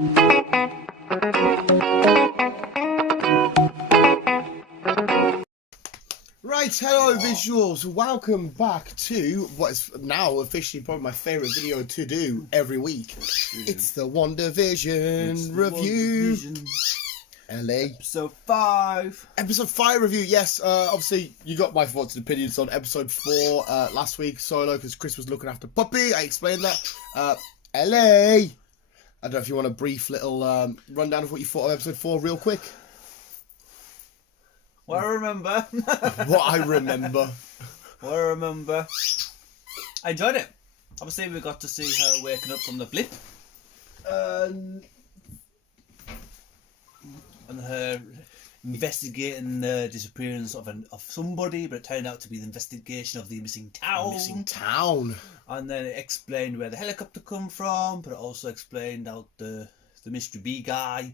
Right, hello visuals, welcome back to what is now officially probably my favourite video to do every week. It's the WandaVision review. LA. Episode 5. Episode 5 review, yes. Obviously, you got my thoughts and opinions on episode 4 last week, solo, because Chris was looking after Puppy. I explained that. LA. I don't know if you want a brief little rundown of what you thought of episode 4 real quick. What I remember. What I remember. I enjoyed it. Obviously, we got to see her waking up from the blip. And her investigating the disappearance of somebody, but it turned out to be the investigation of the missing town. And then it explained where the helicopter come from, but it also explained out the mystery bee guy.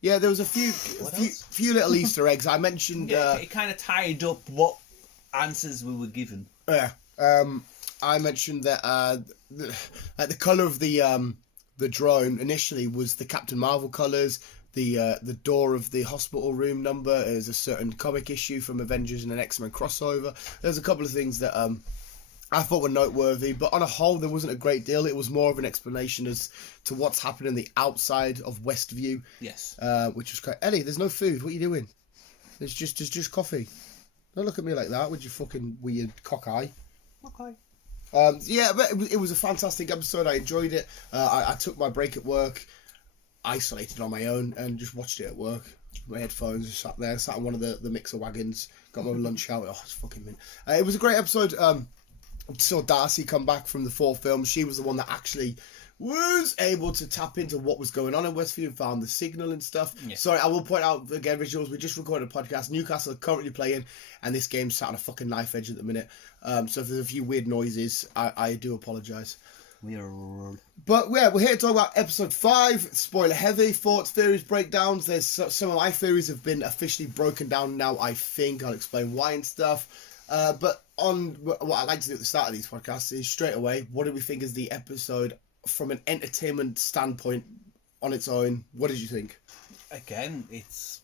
Yeah, there was a few little Easter eggs. I mentioned. Yeah, it kind of tied up what answers we were given. Yeah. I mentioned that the colour of the drone initially was the Captain Marvel colours. The door of the hospital room number is a certain comic issue from Avengers and an X-Men crossover. There's a couple of things that I thought were noteworthy, but on a whole there wasn't a great deal. It was more of an explanation as to what's happening in the outside of Westview. Yes. Which was great. Ellie, there's no food. What are you doing? There's just coffee. Don't look at me like that with your fucking weird cock eye. Okay. Yeah, but it was a fantastic episode. I enjoyed it. I took my break at work, isolated on my own, and just watched it at work. My headphones, just sat on one of the mixer wagons, got my lunch out. Oh, it's fucking mint. It was a great episode. Saw Darcy come back from the 4th film. She was the one that actually was able to tap into what was going on in Westview and found the signal and stuff. Yeah. Sorry, I will point out again, visuals, we just recorded a podcast. Newcastle are currently playing, and this game's sat on a fucking knife edge at the minute. So if there's a few weird noises, I do apologise. But yeah, we're here to talk about episode 5, spoiler heavy, thoughts, theories, breakdowns. There's some of my theories have been officially broken down now, I think. I'll explain why and stuff. But on what I like to do at the start of these podcasts is straight away, what do we think is the episode from an entertainment standpoint on its own? What did you think? Again, it's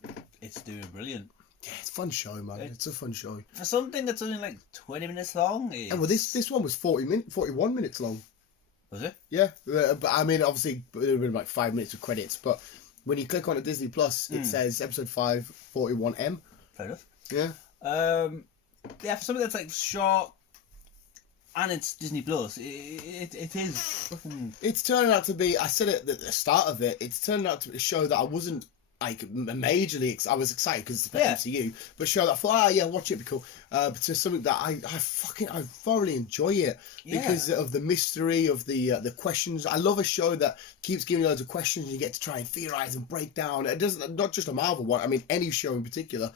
doing brilliant. Yeah, it's a fun show, man. It's a fun show. For something that's only like 20 minutes long. And well, this one was 41 minutes long. Was it? Yeah, but I mean, obviously, it would have been like 5 minutes of credits. But when you click on it, Disney Plus, it says episode 5, 41M. Fair enough. Yeah. Yeah, for something that's like short, and it's Disney Plus, it is fucking. It's turning out to be. I said it at the start of it. It's turning out to be a show that I wasn't like majorly. I was excited because it's the MCU, but show that I thought, watch it, be cool. But to something that I thoroughly enjoy it because of the mystery of the questions. I love a show that keeps giving you loads of questions and you get to try and theorize and break down. It doesn't, not just a Marvel one. I mean, any show in particular.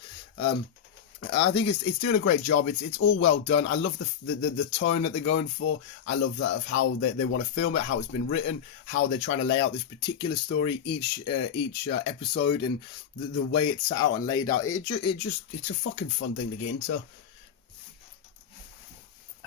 I think it's doing a great job. It's all well done. I love the tone that they're going for. I love that of how they want to film it, how it's been written, how they're trying to lay out this particular story each episode, and the way it's set out and laid out. It's a fucking fun thing to get into.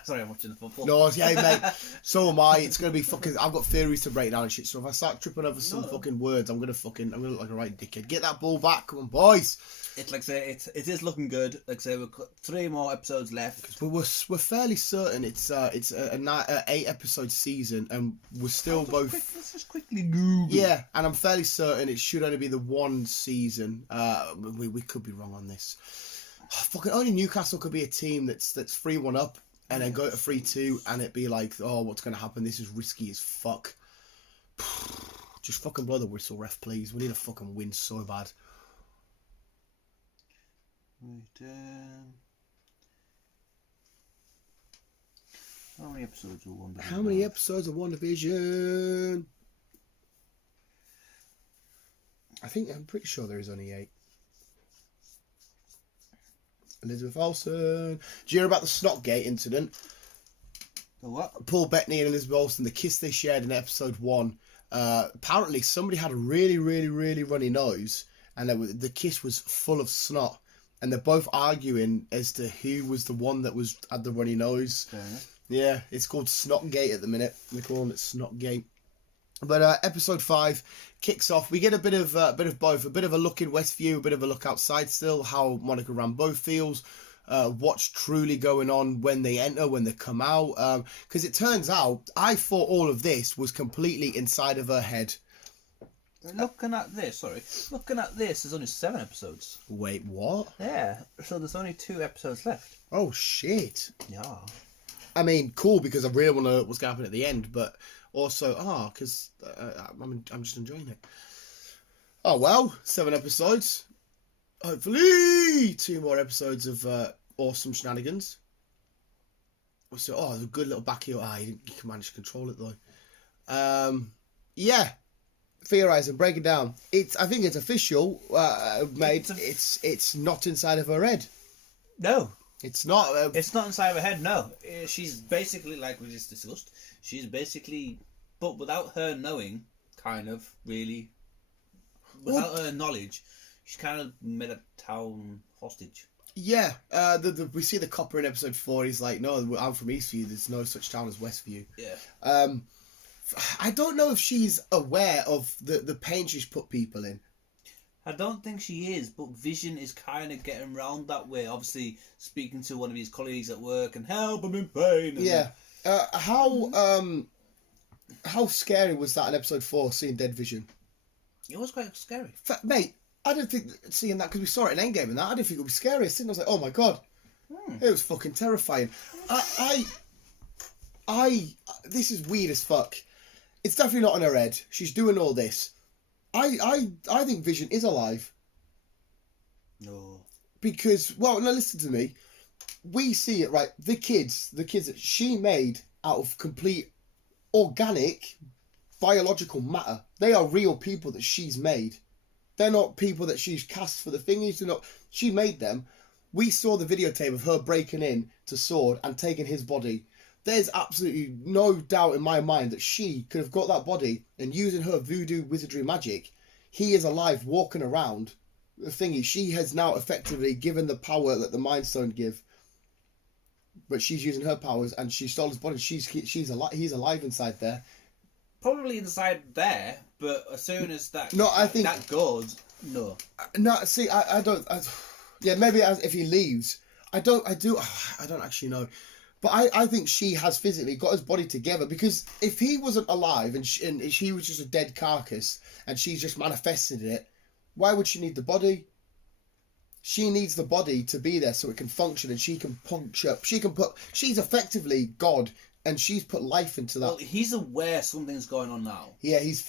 Sorry, I'm watching the football. No, yeah, mate. So am I. It's gonna be fucking. I've got theories to break down and shit. So if I start tripping over some fucking words, I'm gonna look like a right dickhead. Get that ball back, come on, boys. It's like say it is looking good. Like say we've got 3 more episodes left. But we're fairly certain it's an 8-episode season, and we're still both. Let's just quickly Google. Yeah, and I'm fairly certain it should only be the 1 season. We could be wrong on this. Fucking only Newcastle could be a team that's 3-1 up. And then go to 3-2, and it'd be like, oh, what's going to happen? This is risky as fuck. Just fucking blow the whistle, ref, please. We need a fucking win so bad. Right, how many episodes of WandaVision? How many episodes of WandaVision? I'm pretty sure there is only 8. Elizabeth Olsen. Do you hear about the Snotgate incident? The what? Paul Bettany and Elizabeth Olsen, the kiss they shared in episode 1. Apparently somebody had a really, really, really runny nose, and the kiss was full of snot. And they're both arguing as to who was the one that had the runny nose. Yeah, it's called Snotgate at the minute. They're calling it Snotgate. But episode 5 kicks off. We get a bit of both, a bit of a look in Westview, a bit of a look outside still, how Monica Rambeau feels, what's truly going on when they enter, when they come out. Because it turns out, I thought all of this was completely inside of her head. Looking at this, there's only 7 episodes. Wait, what? Yeah, so there's only 2 episodes left. Oh, shit. Yeah. I mean, cool, because I really want to know what's going to happen at the end, but also, because I'm just enjoying it. Oh, well, 7 episodes. Hopefully 2 more episodes of awesome shenanigans. So, a good little back heel. You can manage to control it, though. Yeah. Theorizing, break it down. I think it's official, mate. It's not inside of her head. No. It's not. It's not inside her head, no. She's basically, like we just discussed, but without her knowing, kind of, really, without her knowledge, she's kind of made a town hostage. Yeah, we see the copper in episode 4. He's like, no, I'm from Eastview. There's no such town as Westview. Yeah. I don't know if she's aware of the pain she's put people in. I don't think she is, but Vision is kind of getting around that way. Obviously, speaking to one of his colleagues at work and help, I'm in pain. Yeah. How scary was that in episode 4, seeing Dead Vision? It was quite scary. Mate, I don't think seeing that, because we saw it in Endgame and that, I didn't think it would be scary. I was like, oh my god. It was fucking terrifying. This is weird as fuck. It's definitely not in her head. She's doing all this. I think Vision is alive. No. Because, well, no, listen to me. We see it, right? The kids that she made out of complete organic biological matter. They are real people that she's made. They're not people that she's cast for the thingies. She made them. We saw the videotape of her breaking in to Sword and taking his body. There's absolutely no doubt in my mind that she could have got that body and using her voodoo wizardry magic, he is alive walking around. The thing is, she has now effectively given the power that the Mind Stone give. But she's using her powers and she stole his body. He's alive inside there. Probably inside there, but as soon as that that goes, no. No, see, I don't. Yeah, maybe if he leaves, I don't actually know. But I think she has physically got his body together, because if he wasn't alive and she was just a dead carcass and she's just manifested it, why would she need the body? She needs the body to be there so it can function and she can puncture. She's effectively God and she's put life into that. Well, he's aware something's going on now. Yeah, he's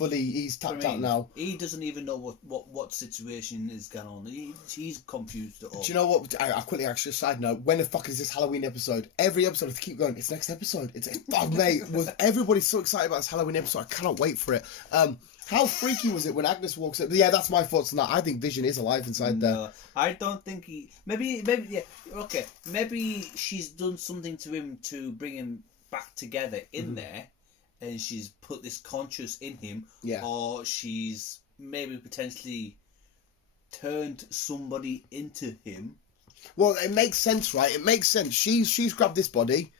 tapped out now. He doesn't even know what situation is going on. He's confused at all. Do you know what? I quickly, actually, side note, when the fuck is this Halloween episode? Every episode I keep going, it's next episode. Oh, mate, was everybody so excited about this Halloween episode? I cannot wait for it. How freaky was it when Agnes walks up? Yeah, that's my thoughts on that. I think Vision is alive inside there. I don't think he... Maybe, yeah, okay. Maybe she's done something to him to bring him back together in there, and she's put this conscious in him, or she's maybe potentially turned somebody into him. Well, it makes sense, right? It makes sense. She's grabbed this body,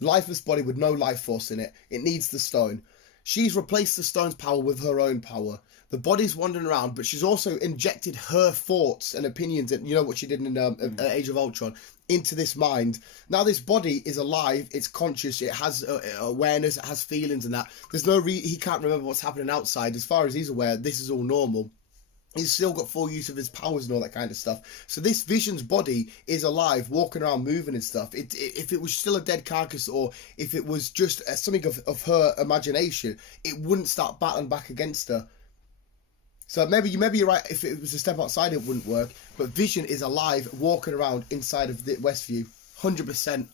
lifeless body with no life force in it. It needs the stone. She's replaced the stone's power with her own power. The body's wandering around, but she's also injected her thoughts and opinions, and you know what she did in Age of Ultron, into this mind. Now this body is alive, it's conscious, it has awareness, it has feelings and that. There's no he can't remember what's happening outside. As far as he's aware, this is all normal. He's still got full use of his powers and all that kind of stuff. So this Vision's body is alive, walking around, moving and stuff. If it was still a dead carcass, or if it was just something of her imagination, it wouldn't start battling back against her. So maybe you're right. If it was a step outside, it wouldn't work. But Vision is alive, walking around inside of the Westview, 100%.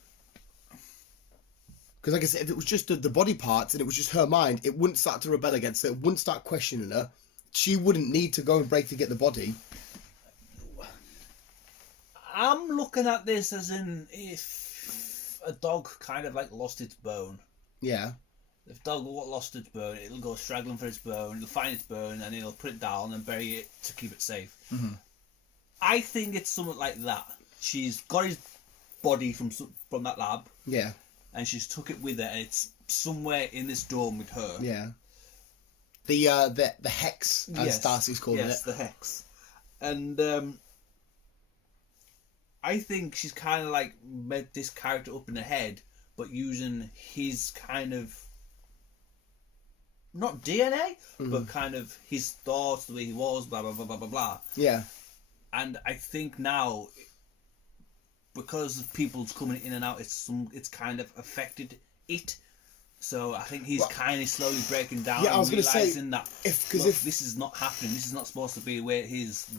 Because like I said, if it was just the body parts and it was just her mind, it wouldn't start to rebel against her. It wouldn't start questioning her. She wouldn't need to go and break to get the body. I'm looking at this as in if a dog kind of like lost its bone. Yeah. If a dog lost its bone, it'll go straggling for its bone, it'll find its bone, and it'll put it down and bury it to keep it safe. Mm-hmm. I think it's something like that. She's got his body from that lab. Yeah. and she's took it with her, and it's somewhere in this dome with her. Yeah. The hex, as Darcy's calling it. Yes, the hex. And I think she's kind of like made this character up in her head, but using his kind of, not DNA, but kind of his thoughts, the way he was, blah, blah, blah, blah, blah, blah. Yeah. And I think now, because of people's coming in and out, it's kind of affected it. So I think he's kind of slowly breaking down and realising that if this is not happening, this is not supposed to be where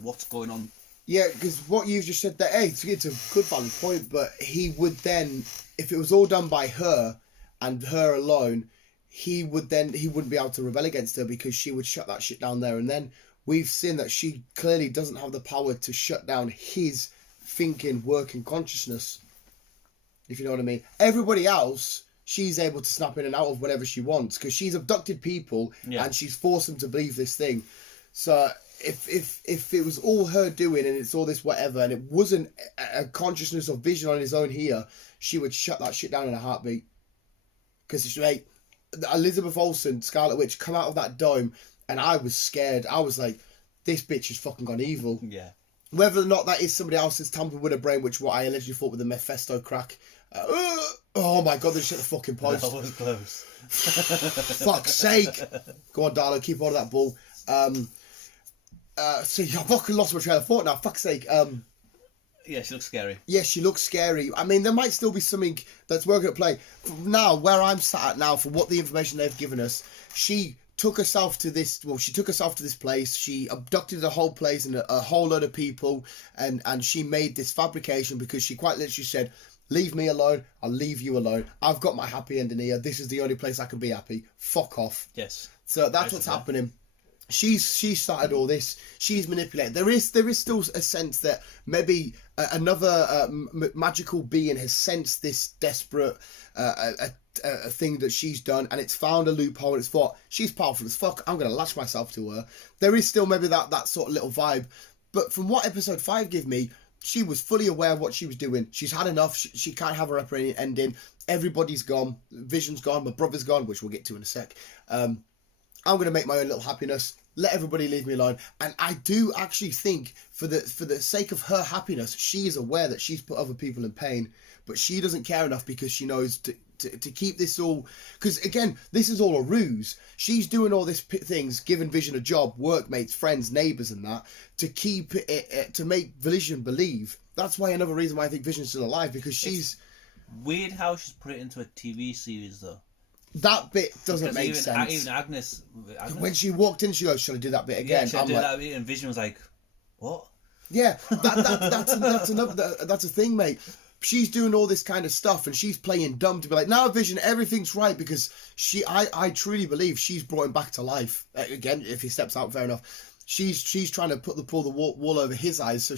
what's going on. Yeah, because what you've just said there, it's a good valid point, but he would then, if it was all done by her and her alone, he wouldn't be able to rebel against her because she would shut that shit down there and then. We've seen that she clearly doesn't have the power to shut down his thinking, working consciousness, if you know what I mean. Everybody else, she's able to snap in and out of whatever she wants because she's abducted people and she's forced them to believe this thing. So if it was all her doing and it's all this whatever and it wasn't a consciousness or vision on his own here, she would shut that shit down in a heartbeat. Because like Elizabeth Olsen, Scarlet Witch, come out of that dome and I was scared. I was like, this bitch has fucking gone evil. Yeah. Whether or not that is somebody else's tampered with her brain, which what I allegedly thought with the Mephisto crack. Oh my god, they shut the fucking post. That was close. Fuck's sake. Go on, Darla, keep hold of that ball. So I've fucking lost my trail of thought now. Fuck's sake. Yeah, she looks scary. Yeah, she looks scary. I mean, there might still be something that's working at play. Now, where I'm sat at now, for what the information they've given us, she took herself to this place. She abducted the whole place and a whole load of people, and she made this fabrication because she quite literally said, leave me alone, I'll leave you alone. I've got my happy ending here. This is the only place I can be happy. Fuck off. Yes. So that's what's happening. She started all this. She's manipulated. There is still a sense that maybe another magical being has sensed this desperate a thing that she's done, and it's found a loophole. And it's thought she's powerful as fuck. I'm gonna latch myself to her. There is still maybe that sort of little vibe, but from what episode 5 gave me, she was fully aware of what she was doing. She's had enough. She can't have her happy ending. Everybody's gone. Vision's gone. My brother's gone, which we'll get to in a sec. I'm going to make my own little happiness. Let everybody leave me alone. And I do actually think for the sake of her happiness, she is aware that she's put other people in pain, but she doesn't care enough because she knows to keep this all... Because, again, this is all a ruse. She's doing all these things, giving Vision a job, workmates, friends, neighbours and that, to keep it, to make Vision believe. That's why another reason why I think Vision's still alive, because she's... It's weird how she's put it into a TV series, though. That bit doesn't make sense. Even Agnes, when she walked in, she goes, "Shall I do that bit again?" Yeah, shall I do that bit? And Vision was like, "What?" Yeah, that's a thing, mate. She's doing all this kind of stuff, and she's playing dumb to be like, "No, Vision, everything's right," because I truly believe she's brought him back to life. Again, if he steps out, fair enough. She's trying to pull the wall over his eyes so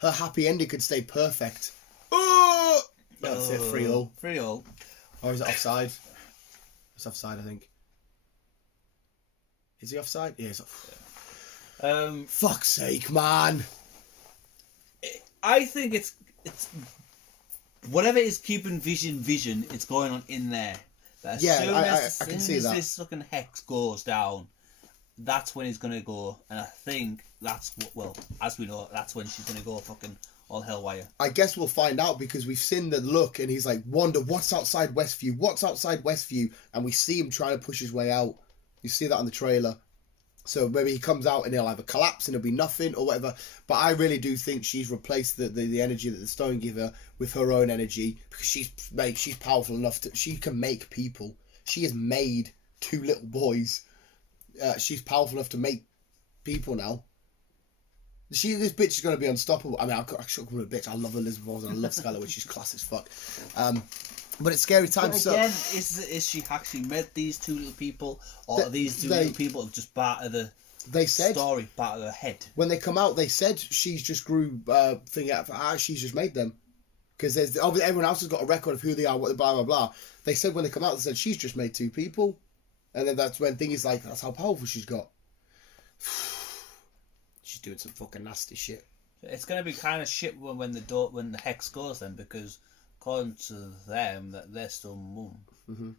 her happy ending could stay perfect. Oh, that's it. 3-0. 3-0. Or is it offside? It's offside, I think. Is he offside? Yeah, he's off. Fuck's sake, man. I think it's whatever is keeping Vision, it's going on in there. But as I can soon see as that. this fucking hex goes down, that's when he's going to go. And I think that's what, well, as we know, that's when she's going to go fucking all hell wire. I guess we'll find out because we've seen the look and he's like, Wanda, what's outside Westview? What's outside Westview? And we see him trying to push his way out. You see that on the trailer. So maybe he comes out and he'll either collapse and it'll be nothing or whatever. But I really do think she's replaced the energy that the stone give her with her own energy because she's powerful enough she can make people. She has made 2 little boys. She's powerful enough to make people now. This bitch is going to be unstoppable. I mean, I should call her a bitch. I love Elizabeth Olsen. I love Scarlet Witch. She's class as fuck. But it's scary times. But again, is she actually met these 2 little people, or are these 2 little people just part of the story, part of her head? When they come out, they said she's just grew thing out. She's just made them because everyone else has got a record of who they are, what they blah blah blah. They said when they come out, they said she's just made 2 people, and then that's when thing is like that's how powerful she's got. She's doing some fucking nasty shit. It's going to be kind of shit when the hex goes then, because according to them, that they're still mum,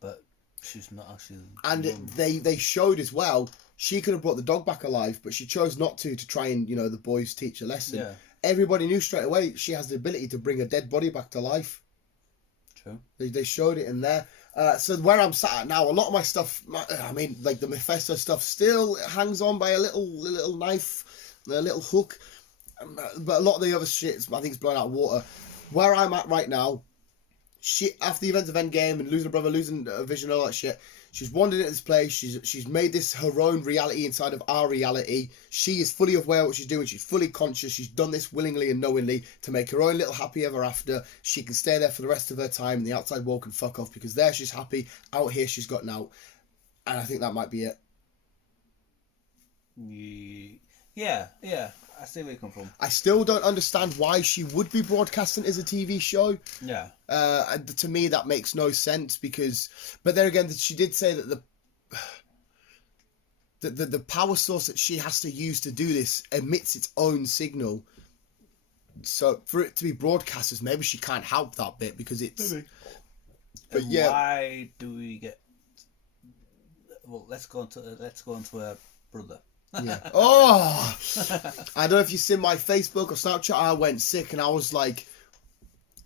but she's not actually. And mum. they showed as well. She could have brought the dog back alive, but she chose not to try and the boys teach a lesson. Yeah. Everybody knew straight away she has the ability to bring a dead body back to life. True. They showed it in there. So where I'm sat at now, a lot of my stuff, I mean, like the Mephisto stuff, still hangs on by a little knife, a little hook. But a lot of the other shit, I think, is blown out of water. Where I'm at right now, she, after the events of Endgame and losing a brother, losing a vision, all that shit, she's wandered into this place. She's made this her own reality inside of our reality. She is fully aware of what she's doing. She's fully conscious. She's done this willingly and knowingly to make her own little happy ever after. She can stay there for the rest of her time, and the outside world can fuck off, because there she's happy. Out here she's gotten out, and I think that might be it. Yeah. I see where you come from. I still don't understand why she would be broadcasting as a TV show. Yeah. To me, that makes no sense but there again, she did say that the power source that she has to use to do this emits its own signal. So for it to be broadcasters, maybe she can't help that bit because it's. Maybe. But yeah. Why do we get? Well, let's go on to her brother. Yeah. Oh, I don't know if you've seen my Facebook or Snapchat. I went sick and I was like,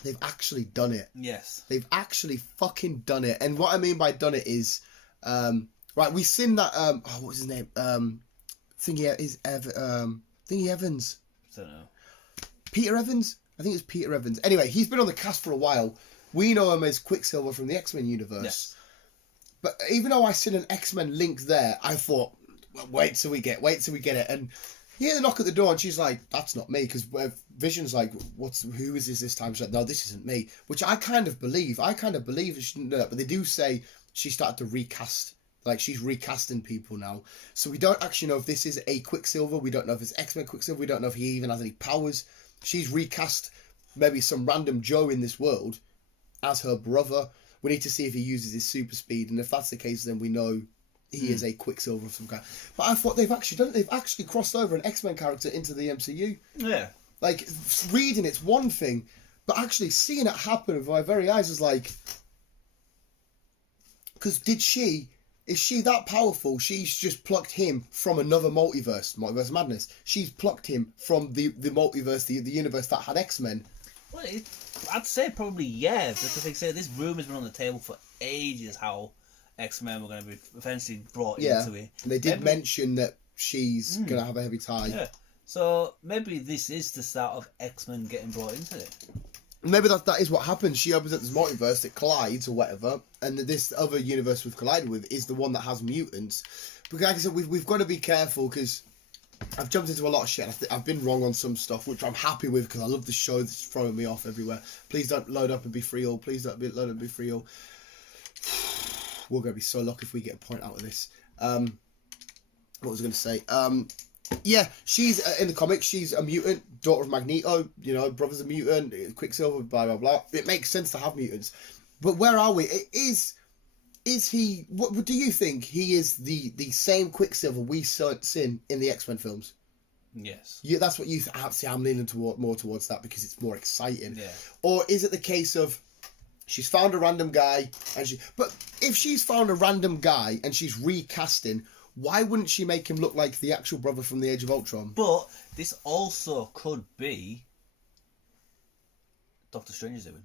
they've actually done it. Yes. They've actually fucking done it. And what I mean by done it is, right, we've seen that, what was his name? Thingy Evans. I don't know. Peter Evans? I think it's Peter Evans. Anyway, he's been on the cast for a while. We know him as Quicksilver from the X-Men universe. Yes. But even though I seen an X-Men link there, I thought, well, wait till we get it. And you hear the knock at the door, and she's like, "That's not me." Because Vision's like, "Who is this time?" She's like, "No, this isn't me." Which I kind of believe. I kind of believe she didn't know that, but they do say she started to recast. Like, she's recasting people now. So we don't actually know if this is a Quicksilver. We don't know if it's X-Men Quicksilver. We don't know if he even has any powers. She's recast maybe some random Joe in this world as her brother. We need to see if he uses his super speed, and if that's the case, then we know he is a Quicksilver of some kind. But I thought they've actually done it. They've actually crossed over an X-Men character into the MCU. Yeah. Like, reading it's one thing, but actually seeing it happen with my very eyes is like... Because is she that powerful? She's just plucked him from another multiverse madness. She's plucked him from the multiverse, the universe that had X-Men. Well, I'd say probably yeah, because they say this rumour's been on the table for ages how X-Men were going to be eventually brought into it. They did mention that she's going to have a heavy tie. Yeah. So maybe this is the start of X-Men getting brought into it. Maybe that is what happens. She opens up this multiverse that collides or whatever, and this other universe we've collided with is the one that has mutants. But like I said, we've got to be careful because I've jumped into a lot of shit. I've been wrong on some stuff, which I'm happy with because I love the show that's throwing me off everywhere. Please don't load up and be free all. Please don't load up and be free all. We're going to be so lucky if we get a point out of this. What was I going to say? Yeah, she's in the comics. She's a mutant, daughter of Magneto. Brother's a mutant. Quicksilver, blah blah blah. It makes sense to have mutants, but where are we? Is he? What do you think? He is the same Quicksilver we seen in the X-Men films? Yes. Yeah, that's what you. See, I'm leaning more towards that because it's more exciting. Yeah. Or is it the case of? She's found a random guy, but if she's found a random guy and she's recasting, why wouldn't she make him look like the actual brother from the Age of Ultron? But this also could be Doctor Strange's doing.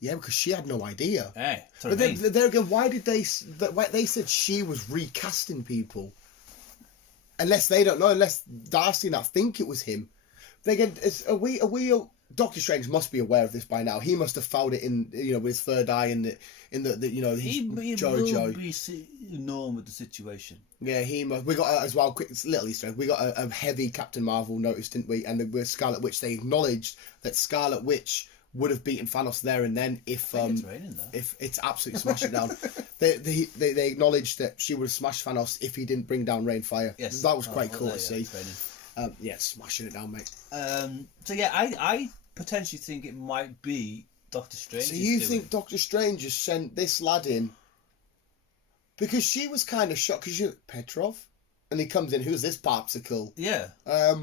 Yeah, because she had no idea. Hey, but then there again, why did they said she was recasting people? Unless they don't know, unless Darcy and I think it was him. They again, are we? Doctor Strange must be aware of this by now. He must have found it in with his third eye and in the he will be known with the situation. Yeah, he must. We got as well. Quick little Easter egg. We got a heavy Captain Marvel notice, didn't we? And with Scarlet Witch, they acknowledged that Scarlet Witch would have beaten Thanos there and then if it's absolutely smashed it down. They acknowledged that she would have smashed Thanos if he didn't bring down rain fire. Yes, that was quite cool to see. Yeah, smashing it down, mate. So yeah, I potentially think it might be Doctor Strange. So you think Doctor Strange has sent this lad in because she was kind of shocked because Petrov? And he comes in, who's this popsicle? Yeah.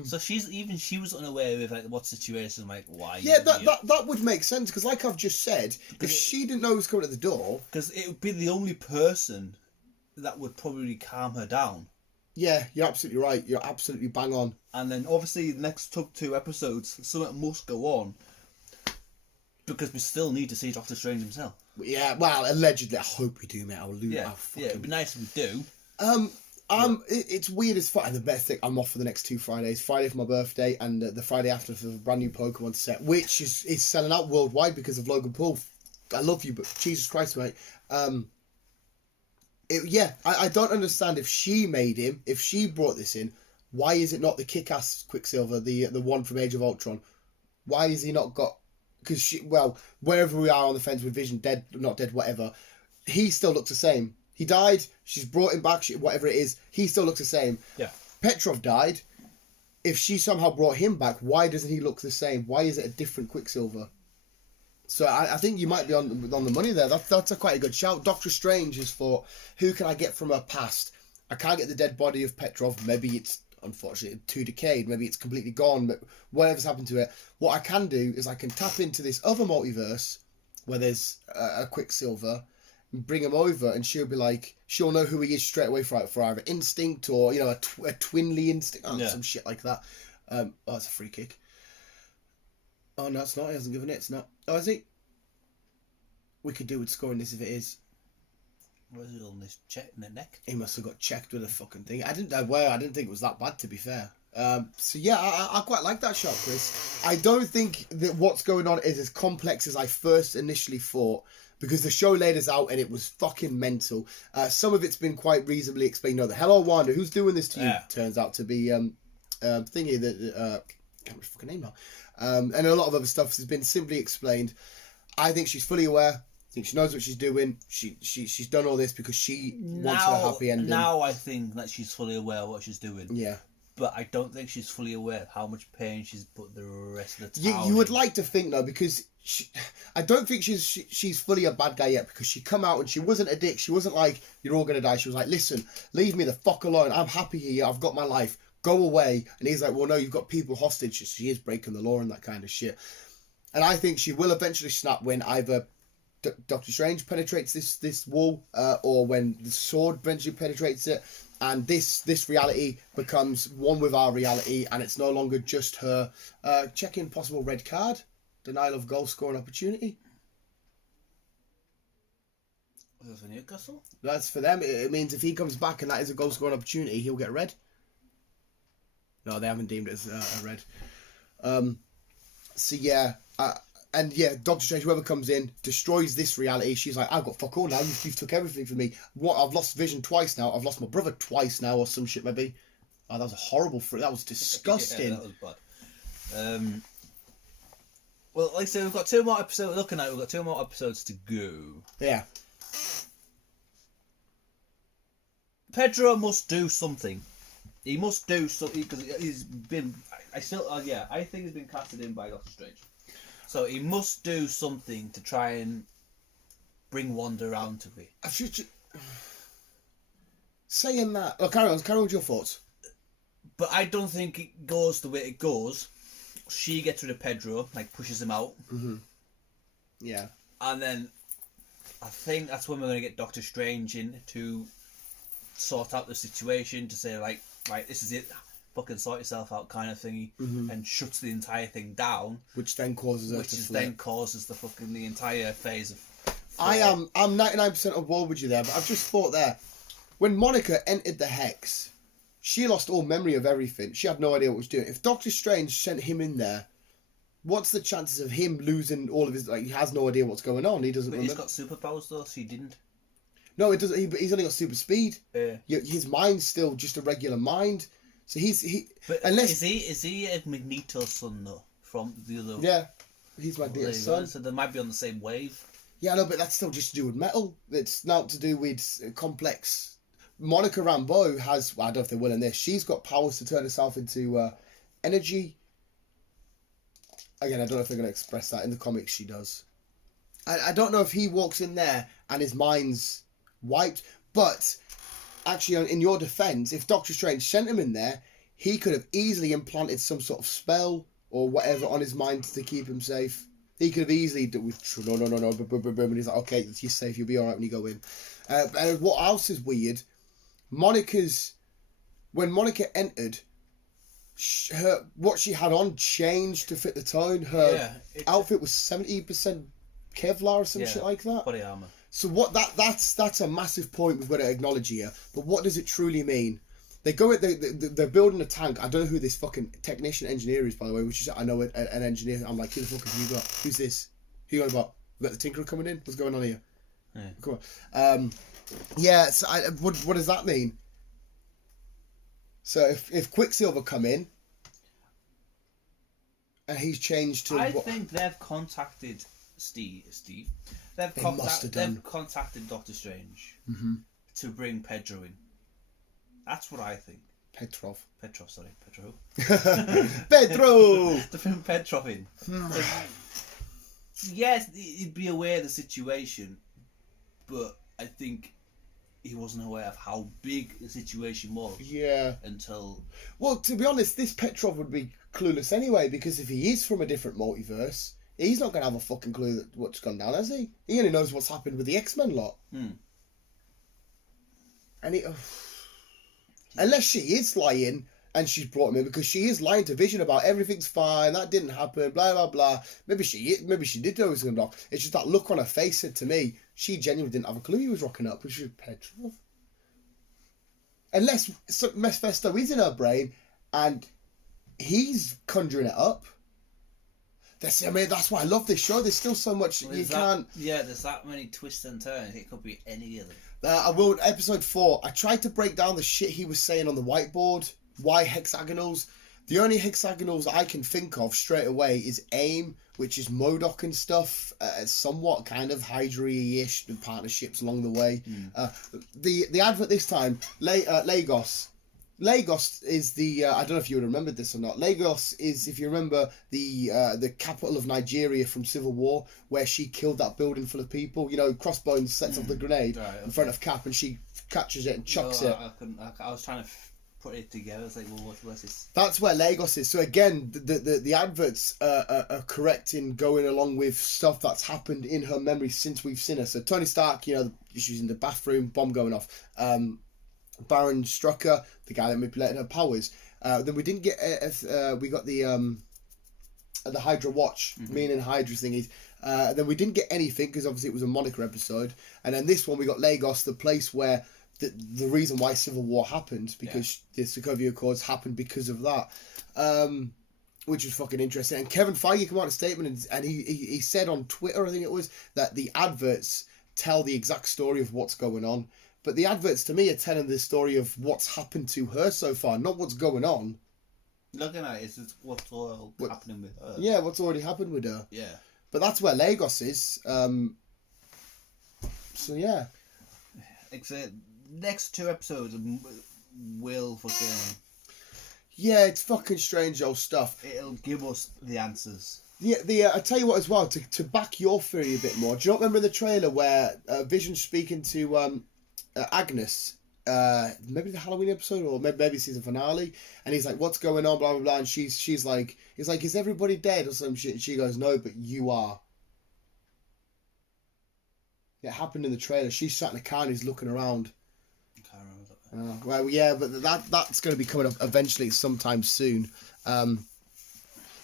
So she was unaware of like what situation, like why. Yeah, that would make sense because, like I've just said, if she didn't know who was coming at the door, because it would be the only person that would probably calm her down. Yeah, you're absolutely right. You're absolutely bang on. And then obviously the next 2 episodes, something must go on because we still need to see Doctor Strange himself. Yeah, well, allegedly, I hope we do, mate. Yeah, it'd be nice if we do. It's weird as fuck. And the best thing, I'm off for the next 2 Fridays. Friday for my birthday, and the Friday after for the brand new Pokemon set, which is selling out worldwide because of Logan Paul. I love you, but Jesus Christ, mate. I don't understand if she made him, if she brought this in. Why is it not the kick-ass Quicksilver, the one from Age of Ultron? Why is he not got? Because wherever we are on the fence with Vision, dead, not dead, whatever, he still looks the same. He died. She's brought him back. Whatever it is, he still looks the same. Yeah. Petrov died. If she somehow brought him back, why doesn't he look the same? Why is it a different Quicksilver? So I think you might be on the money there. That's quite a good shout. Doctor Strange has thought, who can I get from her past? I can't get the dead body of Petrov. Maybe it's unfortunately too decayed. Maybe it's completely gone. But whatever's happened to it, what I can do is I can tap into this other multiverse where there's a Quicksilver. Bring him over, and she'll be like, she'll know who he is straight away for either instinct or a twinly instinct, some shit like that. That's a free kick. Oh no, it's not. He hasn't given it. It's not. Oh, is he? We could do with scoring this if it is. Where's it on this check in the neck? He must have got checked with a fucking thing. I didn't think it was that bad, to be fair. So yeah, I quite like that shot, Chris. I don't think that what's going on is as complex as I first initially thought. Because the show laid us out and it was fucking mental. Some of it's been quite reasonably explained. No, the hello Wanda, who's doing this to you? Yeah. Turns out to be thingy that can't remember his fucking name now. And a lot of other stuff has been simply explained. I think she's fully aware. I think she knows what she's doing. She's done all this because she wants her happy ending. Now I think that she's fully aware of what she's doing. Yeah. But I don't think she's fully aware of how much pain she's put the rest of the town You would like to think though, because I don't think she's fully a bad guy yet, because she come out and she wasn't a dick. She wasn't like, you're all gonna die. She was like, listen, leave me the fuck alone. I'm happy here. I've got my life. Go away. And he's like, well, no, you've got people hostage. She is breaking the law and that kind of shit. And I think she will eventually snap when either Doctor Strange penetrates this wall, or when the sword eventually penetrates it. And this reality becomes one with our reality, and it's no longer just her checking possible red card, denial of goal scoring opportunity. Was that for Newcastle? That's for them. It means if he comes back and that is a goal scoring opportunity, he'll get red. No, they haven't deemed it as a red. So yeah, and yeah, Doctor Strange, whoever comes in, destroys this reality. She's like, I've got fuck all now. You've took everything from me. What? I've lost Vision twice now. I've lost my brother twice now, or some shit maybe. Oh, that was a horrible freak. That was disgusting. Yeah, that was bad. Well, like I said, we've got 2 more episodes. Looking at it, we've got 2 more episodes to go. Yeah. Pedro must do something. He must do something because he's been. I think he's been casted in by Doctor Strange. So he must do something to try and bring Wanda around to me. Saying that, carry on with your thoughts. But I don't think it goes the way it goes. She gets rid of Pedro, like pushes him out. Mm-hmm. Yeah. And then I think that's when we're going to get Doctor Strange in to sort out the situation, to say like, right, this is it. Fucking sort yourself out kind of thingy, and shuts the entire thing down, which then causes the entire phase of I'm 99% on board with you there, but I've just thought there, when Monica entered the Hex, she lost all memory of everything. She had no idea what was doing. If Doctor Strange sent him in there, what's the chances of him losing all of his, he has no idea what's going on. He doesn't remember. He's got superpowers though, so he didn't. No, it doesn't. He's only got super speed. His mind's still just a regular mind. So But unless is he a Magneto's son though? From the other. Yeah, he's Magneto's son. So they might be on the same wave. Yeah, no, but that's still just to do with metal. It's not to do with complex. Monica Rambeau has. Well, I don't know if they will in this. She's got powers to turn herself into energy. Again, I don't know if they're going to express that in the comics. She does. I don't know if he walks in there and his mind's wiped, but actually, in your defense, if Doctor Strange sent him in there, he could have easily implanted some sort of spell or whatever on his mind to keep him safe. He could have easily done with no, and he's like, okay, you're safe, you'll be all right when you go in. And what else is weird? When Monica entered, what she had on changed to fit the tone. Her outfit was 70% Kevlar or some shit like that. Body armor. So that's a massive point we've got to acknowledge here. But what does it truly mean? They're building a tank. I don't know who this fucking technician engineer is, by the way. Which is, I know an engineer. I'm like, who the fuck have you got? Who's this? Who you on about? We got the Tinkerer coming in. What's going on here? Yeah. Come on. So what does that mean? So if Quicksilver come in, and he's changed to, I think they've contacted Steve. They've contacted Doctor Strange to bring Pedro in. That's what I think. Pedro. Pedro! To bring Pedro in. Yes, he'd be aware of the situation, but I think he wasn't aware of how big the situation was. Yeah. Until... Well, to be honest, this Petrov would be clueless anyway, because if he is from a different multiverse, he's not going to have a fucking clue what's gone down, has he? He only knows what's happened with the X-Men lot. And he... Unless she is lying and she's brought him in because she is lying to Vision about everything's fine, that didn't happen, blah, blah, blah. Maybe she did know he was going to knock. It's just that look on her face said to me, she genuinely didn't have a clue he was rocking up, which was Petrov. Unless Mephisto is in her brain and he's conjuring it up. That's why I love this show. There's still so much can't... Yeah, there's that many twists and turns. It could be any of them. I will. Episode 4, I tried to break down the shit he was saying on the whiteboard. Why hexagonals? The only hexagonals I can think of straight away is AIM, which is MODOK and stuff. Somewhat kind of Hydra-ish partnerships along the way. The advert this time, Lagos. Lagos is the I don't know if you would remember this or not. Lagos is, if you remember, the capital of Nigeria from Civil War, where she killed that building full of people. You know, Crossbones sets off the grenade in front of Cap, and she catches it and chucks it. I was trying to put it together. It's like, well, what's this? That's where Lagos is. So again, the adverts are correct in going along with stuff that's happened in her memory since we've seen her. So Tony Stark, you know, she's in the bathroom, bomb going off. Baron Strucker, the guy that manipulated her powers. Then we didn't get we got the Hydra watch, meaning Hydra thingies. Then we didn't get anything because obviously it was a Monica episode. And then this one we got Lagos, the place where the reason why Civil War happened, because the Sokovia Accords happened because of that, which was fucking interesting. And Kevin Feige came out with a statement and he said on Twitter, I think it was, that the adverts tell the exact story of what's going on. But the adverts, to me, are telling the story of what's happened to her so far, not what's going on. Looking at it, it's what's happening with her. Yeah, what's already happened with her. Yeah. But that's where Lagos is. So, yeah. Except next 2 episodes will fucking... Yeah, it's fucking strange old stuff. It'll give us the answers. Yeah, I tell you what as well, to back your theory a bit more, do you not remember the trailer where Vision's speaking to... Agnes, maybe the Halloween episode or maybe season finale, and he's like, "What's going on?" Blah blah blah, and she's like, "He's like, is everybody dead or some shit?" And she goes, "No, but you are." It happened in the trailer. She's sat in a car and he's looking around. I can't remember that. Well, yeah, but that's going to be coming up eventually, sometime soon.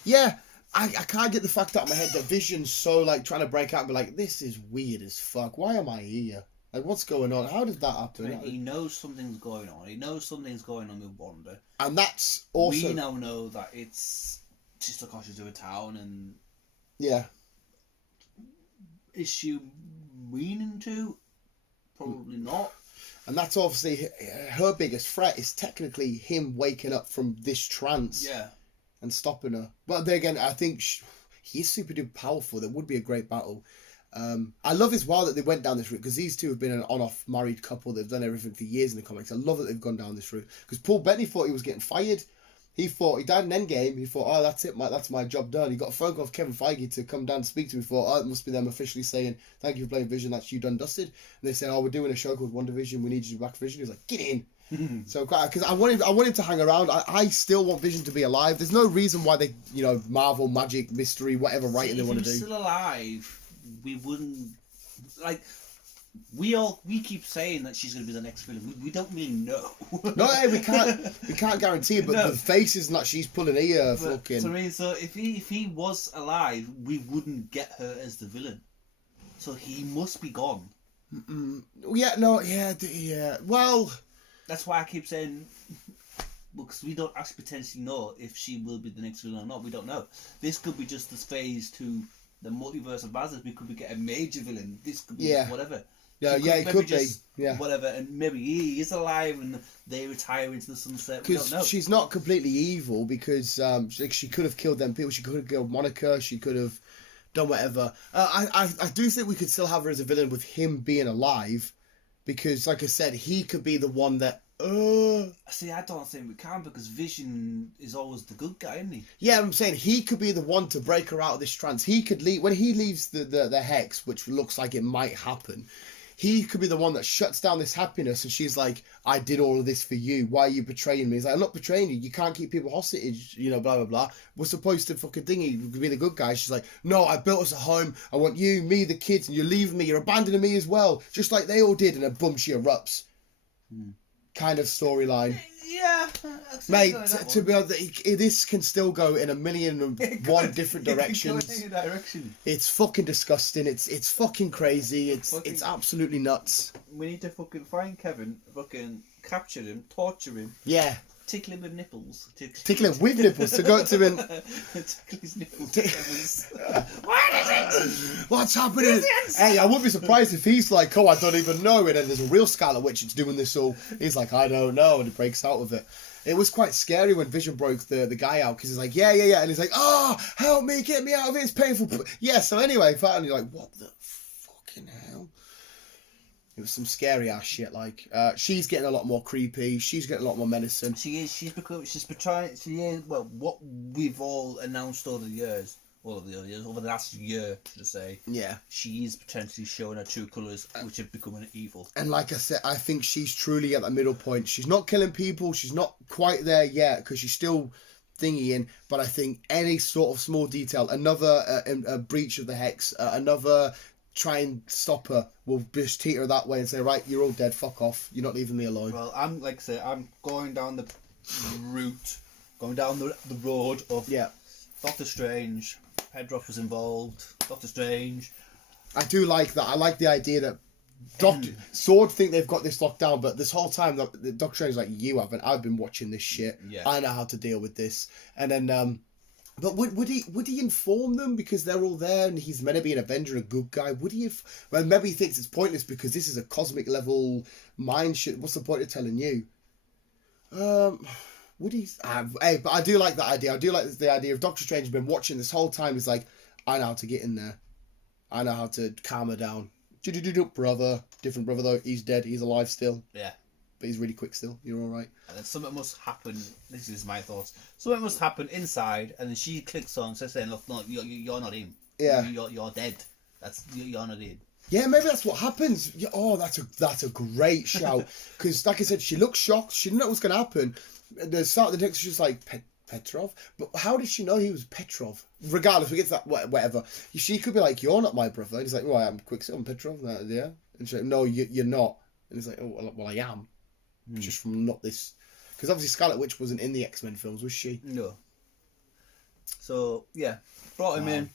Yeah. I can't get the fact out of my head that Vision's so like trying to break out and be like, this is weird as fuck. Why am I here? Like, what's going on? How did that happen? He knows something's going on. He knows something's going on with Wanda. And that's also... We now know that it's just because she's to a town and... Yeah. Is she meaning to? Probably not. And that's obviously... Her biggest threat is technically him waking up from this trance. Yeah. And stopping her. But then again, I think he's super duper powerful. There would be a great battle. I love as well that they went down this route, because these two have been an on-off married couple. They've done everything for years in the comics. I love that they've gone down this route, because Paul Bettany thought he was getting fired He died in Endgame. He thought, oh, that's it, that's my job done. He got a phone call of Kevin Feige to come down and speak to me. He thought, oh, it must be them officially saying, thank you for playing Vision, that's you done dusted. And they said, oh, we're doing a show called WandaVision, we need you back for Vision. He was like, get in. So, because I want him to hang around. I still want Vision to be alive. There's no reason why they, Marvel, magic, mystery, whatever writing they want to do. If he was still alive, we wouldn't, like... We keep saying that she's going to be the next villain. We don't really know. No, hey, we can't guarantee it. But the faces that she's pulling here, fucking. So if he was alive, we wouldn't get her as the villain. So he must be gone. Yeah. Well, that's why I keep saying, because we don't actually potentially know if she will be the next villain or not. We don't know. This could be just this phase to the multiverse of madness. We could be getting a major villain. This could be just whatever. Yeah, it could be. Yeah. Whatever, and maybe he is alive and they retire into the sunset. We don't know. Because she's not completely evil, because she could have killed them people. She could have killed Monica. She could have done whatever. I do think we could still have her as a villain with him being alive, because, like I said, he could be the one that. See, I don't think we can, because Vision is always the good guy, isn't he? Yeah, I'm saying he could be the one to break her out of this trance. He could leave when he leaves the hex, which looks like it might happen. He could be the one that shuts down this happiness, and she's like, I did all of this for you. Why are you betraying me? He's like, I'm not betraying you. You can't keep people hostage, blah, blah, blah. We're supposed to fucking thingy, be the good guy. She's like, no, I built us a home. I want you, me, the kids, and you're leaving me. You're abandoning me as well. Just like they all did, and then boom, she erupts. Kind of storyline. Yeah. Mate, to be honest, this can still go in a million and one different directions. It's fucking disgusting. It's fucking crazy. It's absolutely nuts. We need to fucking find Kevin, fucking capture him, torture him. Yeah. Tickle him with nipples. Tickle him with nipples to go to him. Tickle his nipples. What is it? What's happening? Hey, I wouldn't be surprised if he's like, oh, I don't even know. And then there's a real Scarlet Witch that's doing this all. He's like, I don't know. And he breaks out of it. It was quite scary when Vision broke the guy out, because he's like, yeah. And he's like, oh, help me, get me out of it. It's painful. Yeah, so anyway, finally, you're like, what the fucking hell? It was some scary ass shit. Like, she's getting a lot more creepy. She's getting a lot more menacing. She is. Well, what we've all announced over the years, over the last year, should I say? Yeah. She is potentially showing her true colours, which are becoming evil. And like I said, I think she's truly at that middle point. She's not killing people. She's not quite there yet, because she's still thingying. But I think any sort of small detail, another a breach of the hex, another try and stop her, will just treat her that way and say, right, you're all dead, fuck off, you're not leaving me alone. Well, I'm going down the route, going down the road of Doctor Strange. Pedroff was involved. Doctor Strange. I do like that. I like the idea that Sword think they've got this locked down, but this whole time Doctor Strange's like, you haven't. I've been watching this shit. Yeah. I know how to deal with this. And then but would he inform them, because they're all there and he's meant to be an Avenger, a good guy? Would he? Well, maybe he thinks it's pointless because this is a cosmic level mind shit. What's the point of telling you? Would he? Hey, but I do like that idea. I do like the idea of Doctor Strange has been watching this whole time. He's like, I know how to get in there. I know how to calm her down. Brother, different brother though. He's dead. He's alive still. Yeah. But he's really quick still. You're all right. And then something must happen. This is my thoughts. Something must happen inside, and then she clicks on, so saying, "Look, no, you're not in. Yeah, you're dead. You're not in." Yeah, maybe that's what happens. Yeah, oh, that's a great shout. Because, like I said, she looks shocked. She didn't know what was going to happen. At the start of the text, she's like, Petrov? But how did she know he was Petrov? Regardless, we get to that, whatever. She could be like, you're not my brother. And he's like, well, I'm Quicksilver, I'm Petrov. Yeah. And she's like, no, you're not. And he's like, oh, well, I am. Just from not this. Because obviously Scarlet Witch wasn't in the X-Men films, was she? No. So, yeah. Brought him in.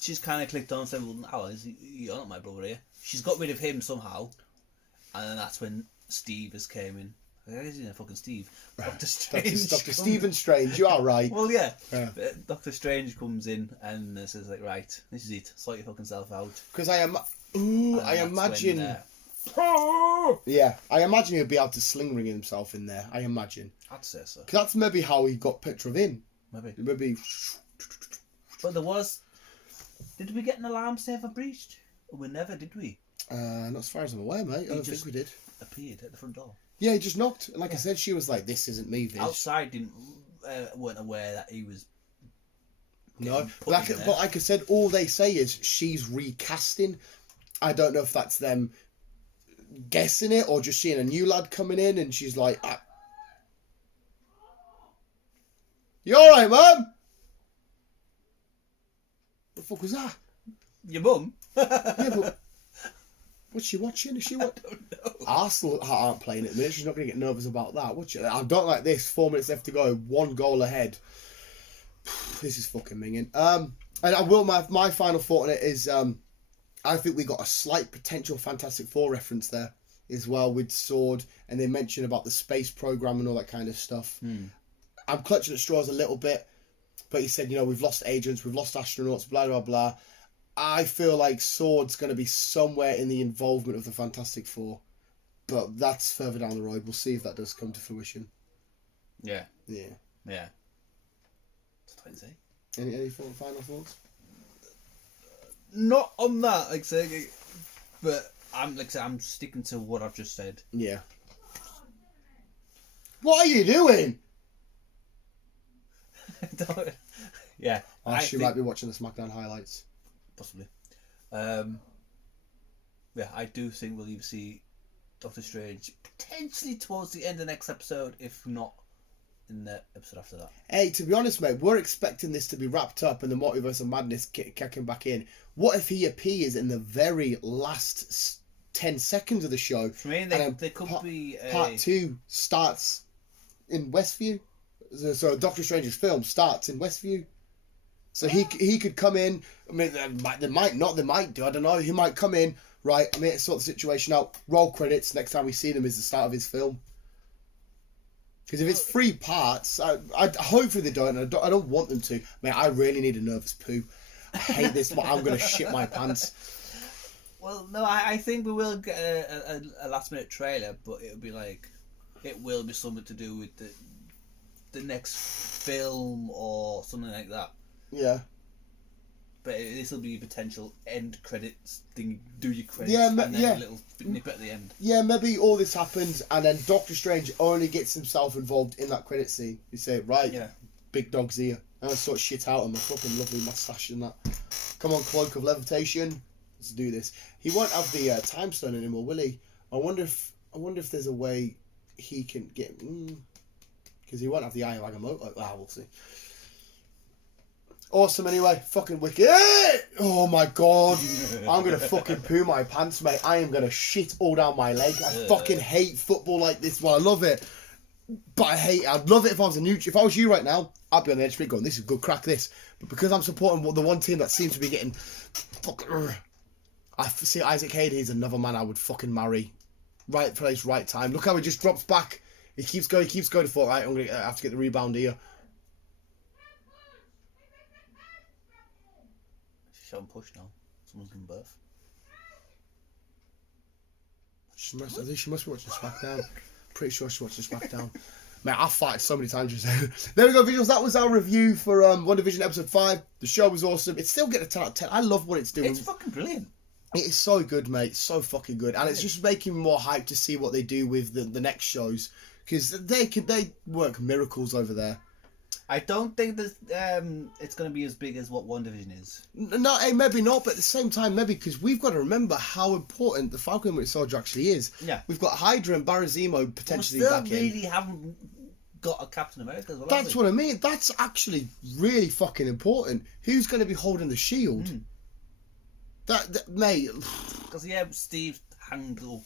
She's kind of clicked on and said, well, you're not my brother here. She's got rid of him somehow. And then that's when Steve has came in. Is he fucking Steve? Doctor Strange. Dr. Stephen Strange, you are right. Well, yeah. Doctor Strange comes in and says, like, right, this is it. Sort your fucking self out. Because I imagine... Yeah, I imagine he'll be able to sling ring himself in there. I imagine. I'd say so. Because that's maybe how he got Petrov in. Maybe. But there was. Did we get an alarm saver breached? We never, did we? Not as far as I'm aware, mate. I don't think we did. appeared at the front door. Yeah, he just knocked. And like I said, she was like, "This isn't me, Vish." Outside weren't aware that he was. No, but like I said, all they say is she's recasting. I don't know if that's them guessing it or just seeing a new lad coming in, and she's like, "You all right, Mum? What the fuck was that? Your mum?" Yeah, but what's she watching? Is she what? I don't know. Arsenal aren't playing at the minute. She's not going to get nervous about that, would she? I don't like this. 4 minutes left to go. 1 goal ahead. This is fucking minging. And I will. My final thought on it is, I think we got a slight potential Fantastic Four reference there as well with Sword, and they mentioned about the space program and all that kind of stuff. I'm clutching at straws a little bit, but he said, we've lost agents, we've lost astronauts, blah blah blah. I feel like Sword's going to be somewhere in the involvement of the Fantastic Four, but that's further down the road. We'll see if that does come to fruition. Yeah. Yeah. Yeah. That's what I say. Any final thoughts? Not on that, like say, but I'm sticking to what I've just said. Yeah. What are you doing? Yeah. She might be watching the SmackDown highlights. Possibly. Yeah, I do think we'll either see Doctor Strange potentially towards the end of the next episode, if not in the episode after that. Hey, to be honest, mate, we're expecting this to be wrapped up and the Multiverse of Madness kicking back in. What if he appears in the very last 10 seconds of the show? I mean, they could be... Part 2 starts in Westview. So Doctor Strange's film starts in Westview. So he could come in. I mean, they might not. They might do. I don't know. He might come in. Right. I mean, sort the situation out. Roll credits. Next time we see them is the start of his film. Because if it's 3 parts, I hopefully they don't. I don't want them to. Man, I really need a nervous poo. I hate this, but I'm gonna shit my pants. Well, no, I think we will get a last minute trailer, but it will be something to do with the next film or something like that. Yeah. But this will be a potential end credits thing. Do your credits, yeah, and then a little snippet at the end. Yeah, maybe all this happens, and then Doctor Strange only gets himself involved in that credit scene. You say, right, yeah, big dog's here. And I sort shit out of my fucking lovely moustache and that. Come on, cloak of levitation. Let's do this. He won't have the time stone anymore, will he? I wonder if there's a way he can get. Because he won't have the eye of Agamotto. We'll see. Awesome anyway, fucking wicked. Oh my god. I'm going to fucking poo my pants, mate. I am going to shit all down my leg. I fucking hate football like this. Well, I love it. But I hate it. I'd love it if I was if I was you right now, I'd be on the edge of it going, this is good, crack this. But because I'm supporting the one team that seems to be getting I see Isaac Hayden is another man I would fucking marry. Right place, right time. Look how he just drops back. He keeps going. I thought, right, I'm going to have to get the rebound here. Showing push now. Someone's giving birth. I think she must be watching SmackDown. Pretty sure she's watching SmackDown. Man, I've farted so many times just now. There we go, visuals. That was our review for WandaVision episode 5. The show was awesome. It's still getting a 10 out of 10. I love what it's doing. It's fucking brilliant. It is so good, mate. So fucking good. And it's just making me more hyped to see what they do with the next shows. Because they work miracles over there. I don't think that it's going to be as big as what WandaVision is. No, maybe not, but at the same time, maybe, because we've got to remember how important the Falcon and Winter Soldier actually is. Yeah. We've got Hydra and Baron Zemo potentially back in. We still really haven't got a Captain America as well. That's what I mean. That's actually really fucking important. Who's going to be holding the shield? That mate. Because, Steve hanged up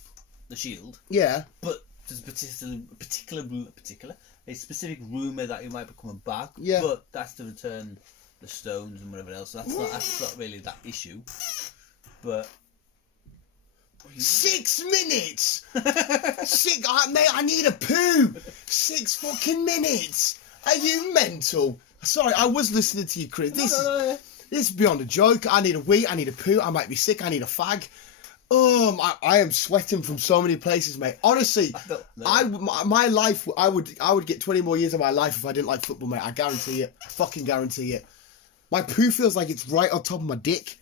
the shield. Yeah. But there's a specific rumour that he might be coming back. Yeah. But that's to return the stones and whatever else. So that's not really that issue. But 6 minutes. Mate, I need a poo. 6 fucking minutes. Are you mental? Sorry, I was listening to you, Chris. This is beyond a joke. I need a wee. I need a poo. I might be sick. I need a fag. I am sweating from so many places, mate. Honestly, my life, I would get 20 more years of my life if I didn't like football, mate. I guarantee it. Fucking guarantee it. My poo feels like it's right on top of my dick.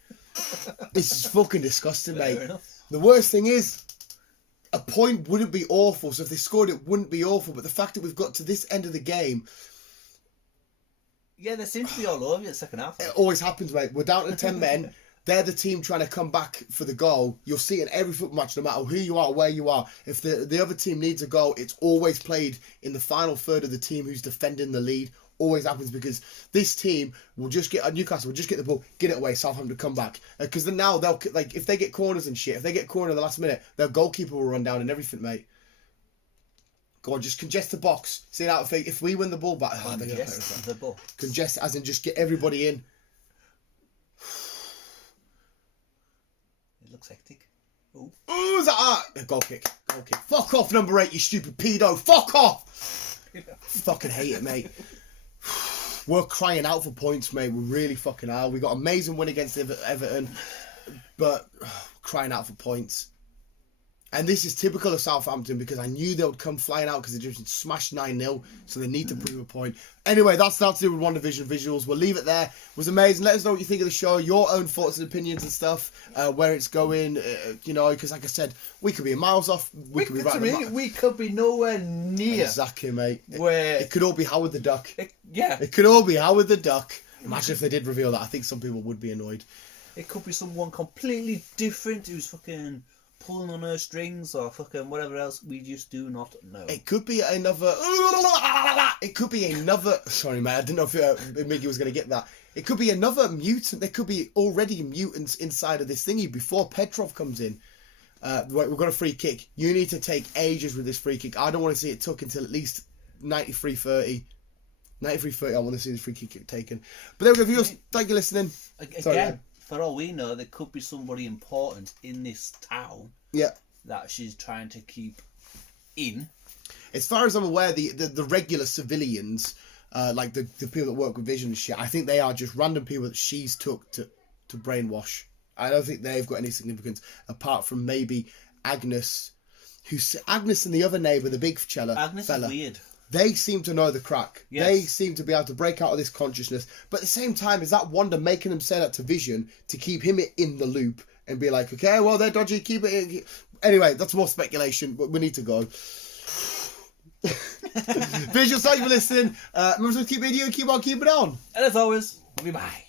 It's fucking disgusting, mate. The worst thing is, a point wouldn't be awful. So if they scored, it wouldn't be awful. But the fact that we've got to this end of the game... Yeah, they seem to be all over you in the second half. It always happens, mate. We're down to 10 men. They're the team trying to come back for the goal. You'll see it in every football match, no matter who you are, where you are. If the other team needs a goal, it's always played in the final third of the team who's defending the lead. Always happens because this team will just get... Newcastle will just get the ball, get it away, Southampton come back. Because then now, they'll like if they get corners and shit, if they get corner in the last minute, their goalkeeper will run down and everything, mate. Go on, just congest the box. See that if we win the ball back... Congest the ball. Congest as in just get everybody in. It looks hectic. Ooh. Ooh, is that goal kick. Goal kick. Fuck off, number 8, you stupid pedo. Fuck off. Fucking hate it, mate. We're crying out for points, mate. We really fucking are. We got an amazing win against Everton, but crying out for points. And this is typical of Southampton because I knew they would come flying out because they just smashed 9-0, so they need to prove a point. Anyway, that's to do with WandaVision visuals. We'll leave it there. It was amazing. Let us know what you think of the show, your own thoughts and opinions and stuff, where it's going, because like I said, we could be miles off. We could be right. We could be nowhere near. Exactly, mate. Where it could all be Howard the Duck. It could all be Howard the Duck. Imagine if they did reveal that. I think some people would be annoyed. It could be someone completely different who's fucking pulling on her strings or fucking whatever else. We just do not know. It could be another... It could be another... Sorry, mate. I didn't know if Miggy was going to get that. It could be another mutant. There could be already mutants inside of this thingy before Petrov comes in. We've got a free kick. You need to take ages with this free kick. I don't want to see it took until at least 93-30. 93-30, I want to see this free kick taken. But there we go, viewers. Thank you for listening. Again, for all we know, there could be somebody important in this town that she's trying to keep in. As far as I'm aware, the regular civilians, like the people that work with Vision and shit, I think they are just random people that she's took to brainwash. I don't think they've got any significance apart from maybe Agnes, Agnes and the other neighbour, the big fella. Agnes is weird. They seem to know the crack. Yes. They seem to be able to break out of this consciousness. But at the same time, is that Wanda making them say that to Vision to keep him in the loop and be like, okay, well, they're dodgy, keep it in. Anyway, that's more speculation, but we need to go. Vision, thank you for listening. Remember to keep video, keep on keeping on. And as always, bye-bye.